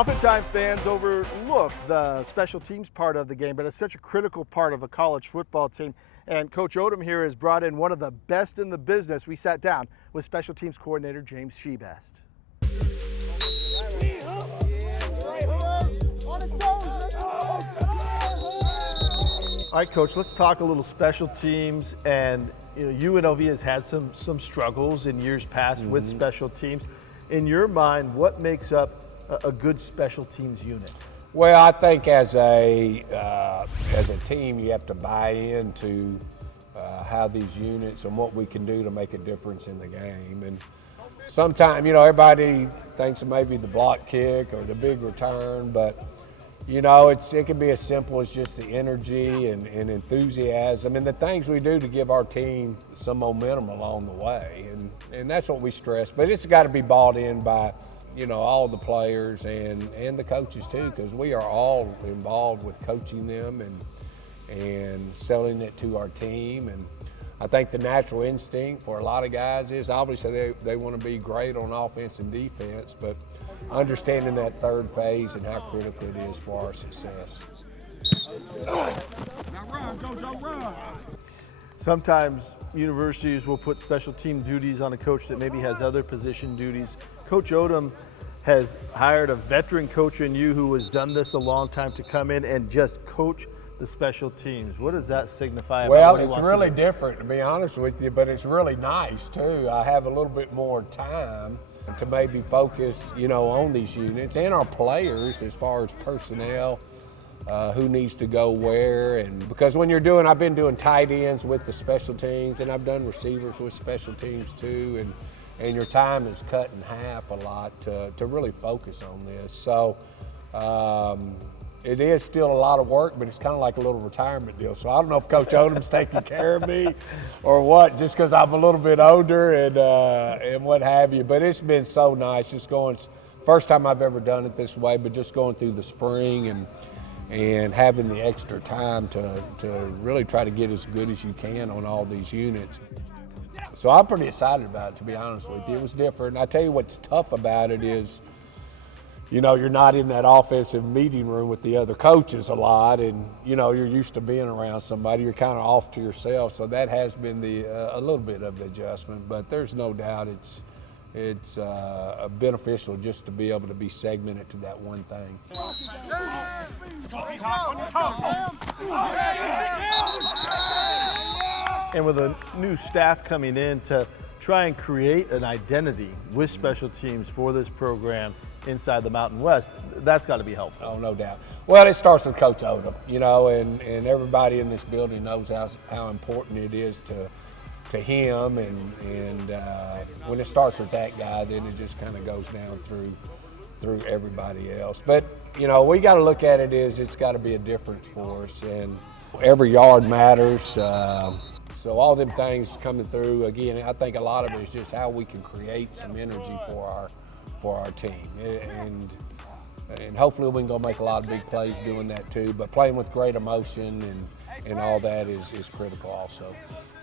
Oftentimes fans overlook the special teams part of the game, but it's such a critical part of a college football team. And Coach Odom here has brought in one of the best in the business. We sat down with special teams coordinator James Shebest. All right, Coach, let's talk a little special teams. And UNLV has had some struggles in years past with special teams. In your mind, what makes up a good special teams unit? Well, I think as a team, you have to buy into how these units and what we can do to make a difference in the game. And sometimes, everybody thinks it may be the block kick or the big return, but it can be as simple as just the energy and enthusiasm and the things we do to give our team some momentum along the way. And that's what we stress. But it's got to be bought in by all the players and the coaches too, because we are all involved with coaching them and selling it to our team. And I think the natural instinct for a lot of guys is obviously they want to be great on offense and defense, but understanding that third phase and how critical it is for our success. Sometimes universities will put special team duties on a coach that maybe has other position duties. Coach Odom has hired a veteran coach in you who has done this a long time to come in and just coach the special teams. What does that signify about well, what he it's wants really to do? different, to be honest with you, but it's really nice too. I have a little bit more time to maybe focus, on these units and our players as far as personnel, who needs to go where. And because I've been doing tight ends with the special teams, and I've done receivers with special teams too, and your time is cut in half a lot to really focus on this. So it is still a lot of work, but it's kind of like a little retirement deal. So I don't know if Coach Odom's taking care of me or what, just because I'm a little bit older and what have you. But it's been so nice just going, first time I've ever done it this way, but just going through the spring and having the extra time to really try to get as good as you can on all these units. So I'm pretty excited about it, to be honest with you. It was different. I tell you what's tough about it is, you're not in that offensive meeting room with the other coaches a lot, and you're used to being around somebody. You're kind of off to yourself, so that has been a little bit of the adjustment. But there's no doubt it's beneficial just to be able to be segmented to that one thing. And with a new staff coming in to try and create an identity with special teams for this program inside the Mountain West, that's got to be helpful. Oh, no doubt. Well, it starts with Coach Odom, and everybody in this building knows how important it is to him, and when it starts with that guy, then it just kind of goes down through everybody else. But, we got to look at it as it's got to be a difference for us, and every yard matters. So all them things coming through, again, I think a lot of it is just how we can create some energy for our team. And hopefully we can go make a lot of big plays doing that too, but playing with great emotion and all that is critical also.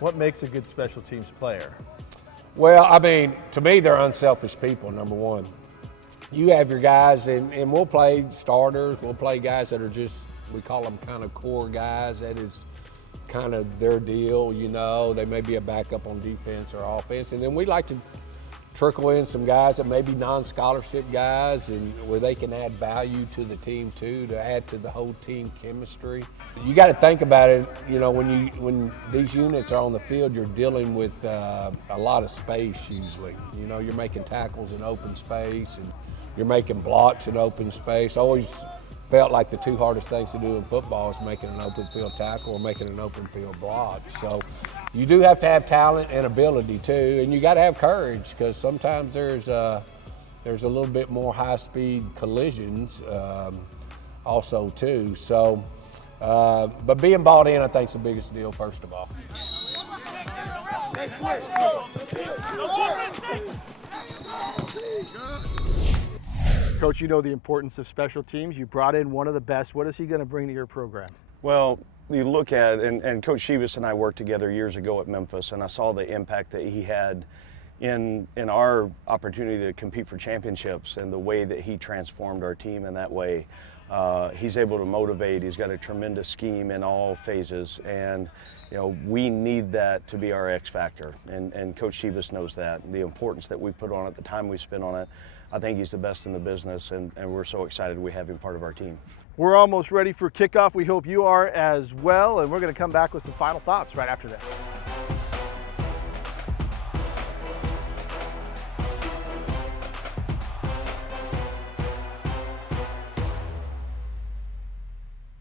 What makes a good special teams player? Well, to me, they're unselfish people, number one. You have your guys, and we'll play starters, we'll play guys that are just, we call them kind of core guys. That is kind of their deal, They may be a backup on defense or offense, and then we like to trickle in some guys that may be non-scholarship guys and where they can add value to the team too, to add to the whole team chemistry. You got to think about it, when these units are on the field, you're dealing with a lot of space usually. You're making tackles in open space and you're making blocks in open space. Always felt like the two hardest things to do in football is making an open field tackle or making an open field block. So you do have to have talent and ability too, and you got to have courage, because sometimes there's a little bit more high-speed collisions also too. So, but being bought in, I think, is the biggest deal first of all. Coach, you know the importance of special teams. You brought in one of the best. What is he going to bring to your program? Well, you look at, and Coach Shebest and I worked together years ago at Memphis, and I saw the impact that he had in our opportunity to compete for championships and the way that he transformed our team in that way. He's able to motivate. He's got a tremendous scheme in all phases, and we need that to be our X factor. And Coach Shebus knows that. The importance that we put on it, the time we spent on it. I think he's the best in the business, and we're so excited we have him part of our team. We're almost ready for kickoff. We hope you are as well, and we're going to come back with some final thoughts right after this.